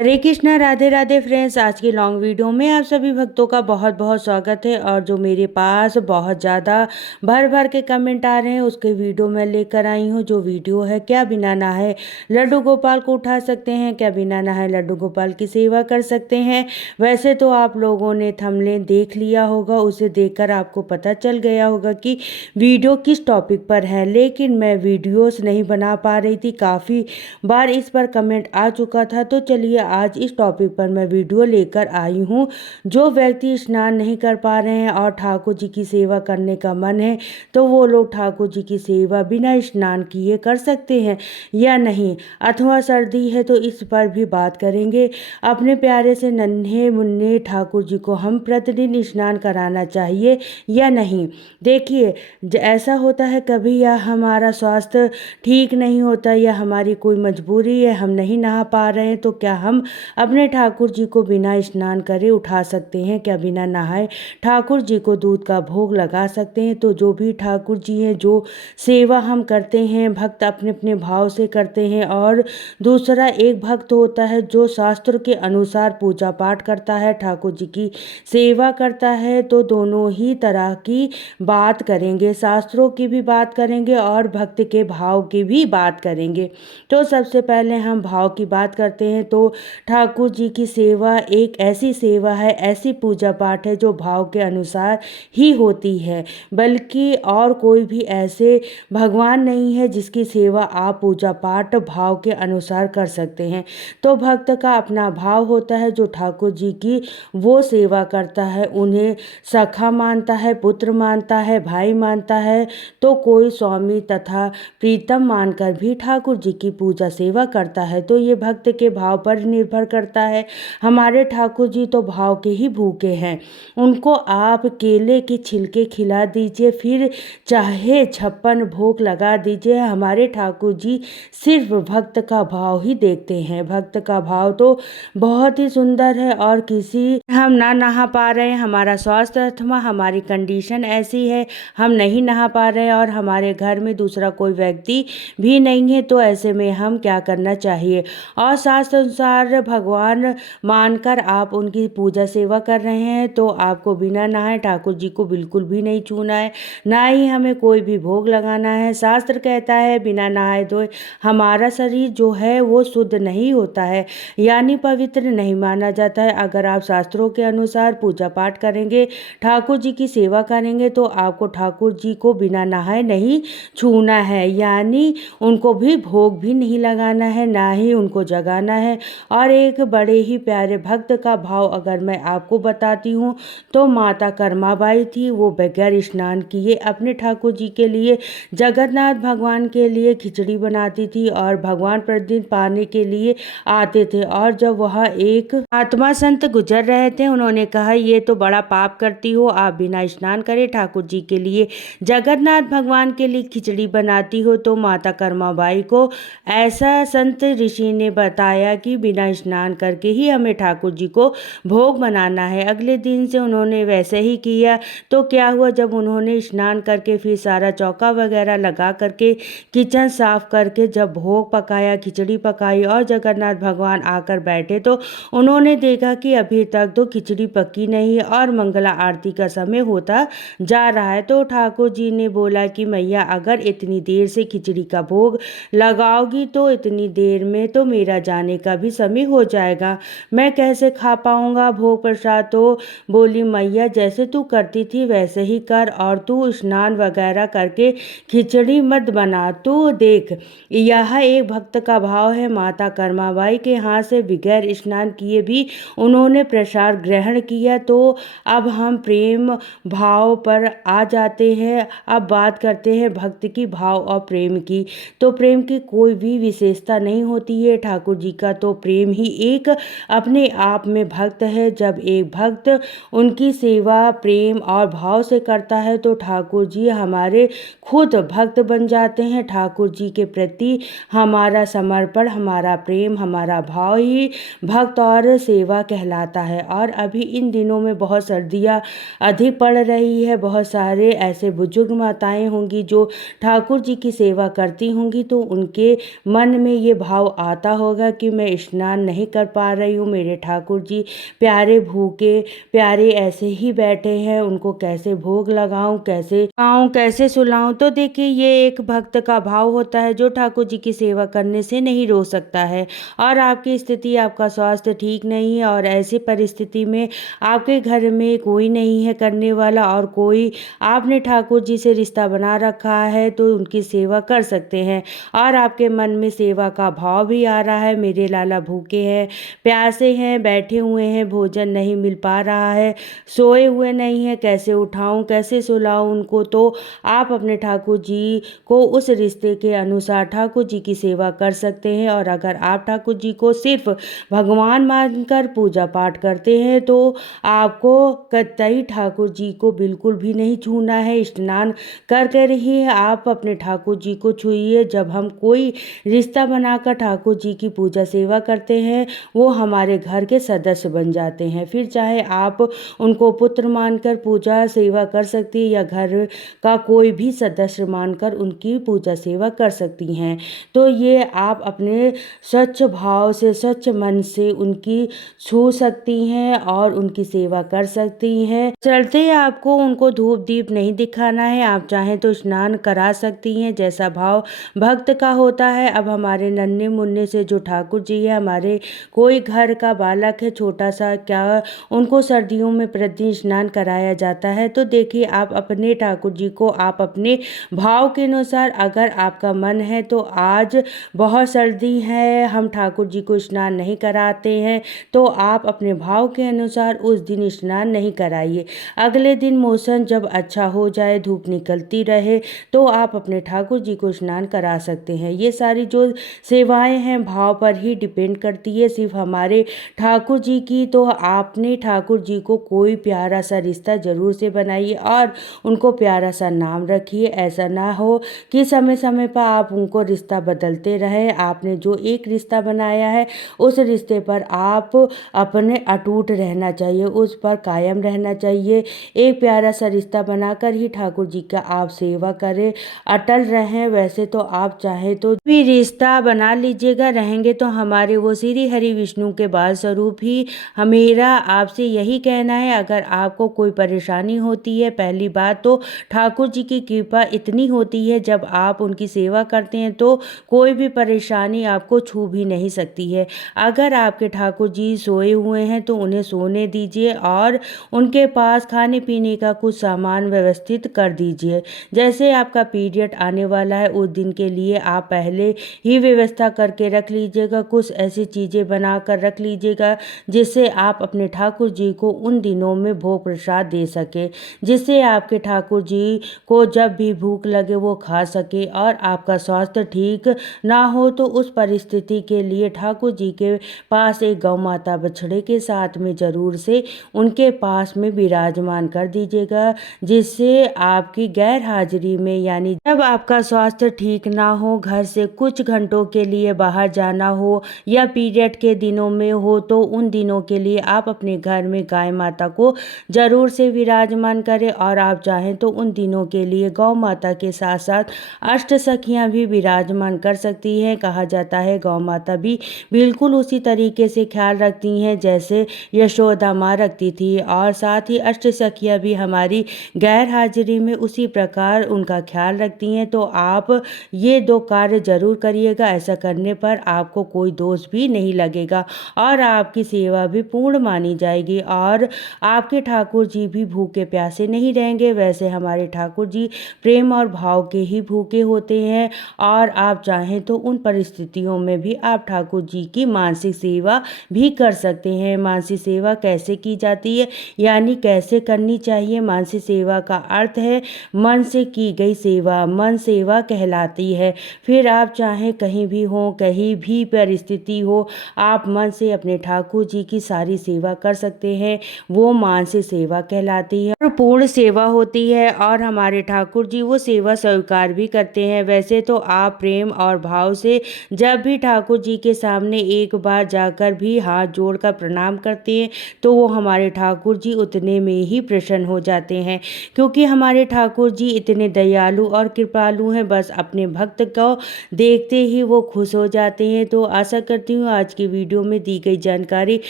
हरे Krishna, Radhe Radhe friends. आज की long video में आप सभी भक्तों का बहुत बहुत स्वागत है। और जो मेरे पास बहुत ज़्यादा भर भर के कमेंट आ रहे हैं उसके वीडियो मैं लेकर आई हूँ। जो वीडियो है, क्या बिना नहाए लड्डू गोपाल को उठा सकते हैं, क्या बिना नहाए लड्डू गोपाल की सेवा कर सकते हैं। वैसे तो आप लोगों ने थंबनेल देख लिया होगा, उसे देखकर आपको पता चल गया होगा कि वीडियो किस टॉपिक पर है, लेकिन मैं वीडियोस नहीं बना पा रही थी। काफ़ी बार इस पर कमेंट आ चुका था, तो चलिए आज इस टॉपिक पर मैं वीडियो लेकर आई हूँ। जो व्यक्ति स्नान नहीं कर पा रहे हैं और ठाकुर जी की सेवा करने का मन है, तो वो लोग ठाकुर जी की सेवा बिना स्नान किए कर सकते हैं या नहीं। अथवा सर्दी है तो इस पर भी बात करेंगे। अपने प्यारे से नन्हे मुन्ने ठाकुर जी को हम प्रतिदिन स्नान कराना चाहिए या नहीं। देखिए, ऐसा होता है कभी, या हमारा स्वास्थ्य ठीक नहीं होता या हमारी कोई मजबूरी है, हम नहीं नहा पा रहे हैं, तो क्या हम अपने ठाकुर जी को बिना स्नान करे उठा सकते हैं? क्या बिना नहाए ठाकुर जी को दूध का भोग लगा सकते हैं? तो जो भी ठाकुर जी हैं, जो सेवा हम करते हैं, भक्त अपने अपने भाव से करते हैं। और दूसरा एक भक्त होता है जो शास्त्र के अनुसार पूजा पाठ करता है, ठाकुर जी की सेवा करता है। तो दोनों ही तरह की बात करेंगे, शास्त्रों की भी बात करेंगे और भक्त के भाव की भी बात करेंगे। तो सबसे पहले हम भाव की बात करते हैं। तो ठाकुर जी की सेवा एक ऐसी सेवा है, ऐसी पूजा पाठ है जो भाव के अनुसार ही होती है। बल्कि और कोई भी ऐसे भगवान नहीं है जिसकी सेवा आप पूजा पाठ भाव के अनुसार कर सकते हैं। तो भक्त का अपना भाव होता है जो ठाकुर जी की वो सेवा करता है, उन्हें सखा मानता है, पुत्र मानता है, भाई मानता है। तो कोई स्वामी तथा प्रीतम मानकर भी ठाकुर जी की पूजा सेवा करता है। तो ये भक्त के भाव पर निर्भर करता है। हमारे ठाकुर जी तो भाव के ही भूखे हैं। उनको आप केले के छिलके खिला दीजिए, फिर चाहे 56 भोग लगा दीजिए, हमारे ठाकुर जी सिर्फ भक्त का भाव ही देखते हैं। भक्त का भाव तो बहुत ही सुंदर है। और किसी हम ना नहा पा रहे हैं, हमारा स्वास्थ्य अथवा हमारी कंडीशन ऐसी है, हम नहीं नहा पा रहे हैं और हमारे घर में दूसरा कोई व्यक्ति भी नहीं है, तो ऐसे में हम क्या करना चाहिए? और शास्त्र अनुसार भगवान मानकर आप उनकी पूजा सेवा कर रहे हैं, तो आपको बिना नहाए ठाकुर जी को बिल्कुल भी नहीं छूना है, ना ही हमें कोई भी भोग लगाना है। शास्त्र कहता है बिना नहाए धोए हमारा शरीर जो है वो शुद्ध नहीं होता है, यानी पवित्र नहीं माना जाता है। अगर आप शास्त्रों के अनुसार पूजा पाठ करेंगे, ठाकुर जी की सेवा करेंगे, तो आपको ठाकुर जी को बिना नहाए नहीं छूना है, यानी उनको भी भोग भी नहीं लगाना है, ना ही उनको जगाना है। और एक बड़े ही प्यारे भक्त का भाव अगर मैं आपको बताती हूँ, तो माता कर्माबाई थी। वो बगैर स्नान किए अपने ठाकुर जी के लिए, जगन्नाथ भगवान के लिए खिचड़ी बनाती थी और भगवान प्रतिदिन पाने के लिए आते थे। और जब वहाँ एक आत्मा संत गुजर रहे थे, उन्होंने कहा ये तो बड़ा पाप करती हो, आप बिना स्नान करे ठाकुर जी के लिए, जगन्नाथ भगवान के लिए खिचड़ी बनाती हो। तो माता कर्माबाई को ऐसा संत ऋषि ने बताया कि बिना स्नान करके ही हमें ठाकुर जी को भोग बनाना है। अगले दिन से उन्होंने वैसे ही किया। तो क्या हुआ, जब उन्होंने स्नान करके फिर सारा चौका वगैरह लगा करके किचन साफ करके जब भोग पकाया, खिचड़ी पकाई और जगन्नाथ भगवान आकर बैठे, तो उन्होंने देखा कि अभी तक तो खिचड़ी पकी नहीं है और मंगला आरती का समय होता जा रहा है। तो ठाकुर जी ने बोला कि मैया, अगर इतनी देर से खिचड़ी का भोग लगाओगी तो इतनी देर में तो मेरा जाने का भी समय हो जाएगा, मैं कैसे खा पाऊंगा भोग प्रसाद। तो बोली, मैया जैसे तू करती थी वैसे ही कर, और तू स्नान वगैरह करके खिचड़ी मत बना। तू देख, यह एक भक्त का भाव है। माता कर्माबाई के हाथ से बगैर स्नान किए भी उन्होंने प्रसाद ग्रहण किया। तो अब हम प्रेम भाव पर आ जाते हैं। अब बात करते हैं भक्ति की, भाव और प्रेम की। तो प्रेम की कोई भी विशेषता नहीं होती है, ठाकुर जी का तो प्रेम ही एक अपने आप में भक्त है। जब एक भक्त उनकी सेवा प्रेम और भाव से करता है, तो ठाकुर जी हमारे खुद भक्त बन जाते हैं। ठाकुर जी के प्रति हमारा समर्पण, हमारा प्रेम, हमारा भाव ही भक्त और सेवा कहलाता है। और अभी इन दिनों में बहुत सर्दियाँ अधिक पड़ रही है, बहुत सारे ऐसे बुजुर्ग माताएं होंगी जो ठाकुर जी की सेवा करती होंगी, तो उनके मन में ये भाव आता होगा कि मैं स्नान स्नान नहीं कर पा रही हूँ। मेरे ठाकुर जी प्यारे भूखे प्यारे ऐसे ही बैठे हैं, उनको कैसे भोग लगाऊं, कैसे खाऊं, कैसे सुलाऊं। तो देखिए ये एक भक्त का भाव होता है जो ठाकुर जी की सेवा करने से नहीं रो सकता है। और आपकी स्थिति, आपका स्वास्थ्य ठीक नहीं है और ऐसी परिस्थिति में आपके घर में कोई नहीं है करने वाला और कोई आपने ठाकुर जी से रिश्ता बना रखा है तो उनकी सेवा कर सकते हैं। और आपके मन में सेवा का भाव भी आ रहा है, मेरे लाला भूखे हैं, प्यासे हैं, बैठे हुए हैं, भोजन नहीं मिल पा रहा है, सोए हुए नहीं है, कैसे उठाऊं, कैसे सुलाऊं उनको। तो आप अपने ठाकुर जी को उस रिश्ते के अनुसार ठाकुर जी की सेवा कर सकते हैं। और अगर आप ठाकुर जी को सिर्फ भगवान मानकर पूजा पाठ करते हैं तो आपको कतई ठाकुर जी को बिल्कुल भी नहीं छूना है। स्नान कर कर ही आप अपने ठाकुर जी को छूइए। जब हम कोई रिश्ता बनाकर ठाकुर जी की पूजा सेवा करते हैं वो हमारे घर के सदस्य बन जाते हैं। फिर चाहे आप उनको पुत्र मानकर पूजा सेवा कर सकती है या घर का कोई भी सदस्य मानकर उनकी पूजा सेवा कर सकती हैं। तो ये आप अपने स्वच्छ भाव से, स्वच्छ मन से उनकी छू सकती हैं और उनकी सेवा कर सकती हैं। चलते आपको उनको धूप दीप नहीं दिखाना है, आप चाहें तो स्नान करा सकती हैं, जैसा भाव भक्त का होता है। अब हमारे नन्हे मुन्ने से जो ठाकुर जी है, हमारे कोई घर का बालक है छोटा सा, क्या उनको सर्दियों में प्रतिदिन स्नान कराया जाता है। तो देखिए आप अपने ठाकुर जी को आप अपने भाव के अनुसार, अगर आपका मन है तो आज बहुत सर्दी है, हम ठाकुर जी को स्नान नहीं कराते हैं, तो आप अपने भाव के अनुसार उस दिन स्नान नहीं कराइए। अगले दिन मौसम जब अच्छा हो जाए, धूप निकलती रहे, तो आप अपने ठाकुर जी को स्नान करा सकते हैं। ये सारी जो सेवाएं हैं भाव पर ही डिपेंड करती है, सिर्फ हमारे ठाकुर जी की। तो आपने ठाकुर जी को कोई प्यारा सा रिश्ता जरूर से बनाइए और उनको प्यारा सा नाम रखिए। ऐसा ना हो कि समय समय पर आप उनको रिश्ता बदलते रहें। आपने जो एक रिश्ता बनाया है उस रिश्ते पर आप अपने अटूट रहना चाहिए, उस पर कायम रहना चाहिए। एक प्यारा सा रिश्ता बनाकर ही ठाकुर जी का आप सेवा करें, अटल रहें। वैसे तो आप चाहे तो भी रिश्ता बना लीजिएगा, रहेंगे तो हमारे वो श्री हरि विष्णु के बाल स्वरूप ही। मेरा आपसे यही कहना है, अगर आपको कोई परेशानी होती है, पहली बात तो ठाकुर जी की कृपा इतनी होती है जब आप उनकी सेवा करते हैं तो कोई भी परेशानी आपको छू भी नहीं सकती है। अगर आपके ठाकुर जी सोए हुए हैं तो उन्हें सोने दीजिए और उनके पास खाने पीने का कुछ सामान व्यवस्थित कर दीजिए। जैसे आपका पीरियड आने वाला है उस दिन के लिए आप पहले ही व्यवस्था करके रख लीजिएगा, कुछ ऐसी चीज़ें बना कर रख लीजिएगा जिससे आप अपने ठाकुर जी को उन दिनों में भोग प्रसाद दे सके, जिससे आपके ठाकुर जी को जब भी भूख लगे वो खा सके। और आपका स्वास्थ्य ठीक ना हो तो उस परिस्थिति के लिए ठाकुर जी के पास एक गौ माता बछड़े के साथ में जरूर से उनके पास में विराजमान कर दीजिएगा, जिससे आपकी गैर हाजिरी में, यानी जब आपका स्वास्थ्य ठीक ना हो, घर से कुछ घंटों के लिए बाहर जाना हो या पीरियड के दिनों में हो, तो उन दिनों के लिए आप अपने घर में गाय माता को जरूर से विराजमान करें। और आप चाहें तो उन दिनों के लिए गौ माता के साथ साथ अष्ट सखियां भी विराजमान कर सकती हैं। कहा जाता है गौ माता भी बिल्कुल उसी तरीके से ख्याल रखती हैं जैसे यशोदा माँ रखती थी, और साथ ही अष्ट सखियां भी हमारी गैर हाजिरी में उसी प्रकार उनका ख्याल रखती हैं। तो आप ये दो कार्य जरूर करिएगा, ऐसा करने पर आपको कोई दोष भी नहीं लगेगा और आपकी सेवा भी पूर्ण मानी जाएगी और आपके ठाकुर जी भी भूखे प्यासे नहीं रहेंगे। वैसे हमारे ठाकुर जी प्रेम और भाव के ही भूखे होते हैं और आप चाहें तो उन परिस्थितियों में भी आप ठाकुर जी की मानसिक सेवा भी कर सकते हैं। मानसिक सेवा कैसे की जाती है, यानी कैसे करनी चाहिए। मानसिक सेवा का अर्थ है मन से की गई सेवा, मन सेवा कहलाती है। फिर आप चाहें कहीं भी हो, कहीं भी परिस्थिति हो, आप मन से अपने ठाकुर जी की सारी सेवा कर सकते हैं, वो मानसिक सेवा कहलाती है और पूर्ण सेवा होती है और हमारे ठाकुर जी वो सेवा स्वीकार भी करते हैं। वैसे तो आप प्रेम और भाव से जब भी ठाकुर जी के सामने एक बार जाकर भी हाथ जोड़कर प्रणाम करते हैं तो वो हमारे ठाकुर जी उतने में ही प्रसन्न हो जाते हैं, क्योंकि हमारे ठाकुर जी इतने दयालु और कृपालु हैं। बस अपने भक्त को देखते ही वो खुश हो जाते हैं। तो आशा करती करती हूँ आज की वीडियो में दी गई जानकारी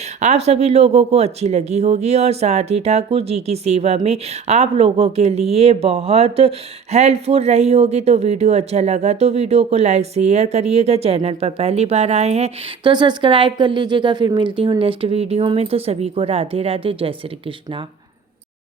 आप सभी लोगों को अच्छी लगी होगी और साथ ही ठाकुर जी की सेवा में आप लोगों के लिए बहुत हेल्पफुल रही होगी। तो वीडियो अच्छा लगा तो वीडियो को लाइक शेयर करिएगा। चैनल पर पहली बार आए हैं तो सब्सक्राइब कर लीजिएगा। फिर मिलती हूँ नेक्स्ट वीडियो में। तो सभी को राधे राधे, जय श्री कृष्णा।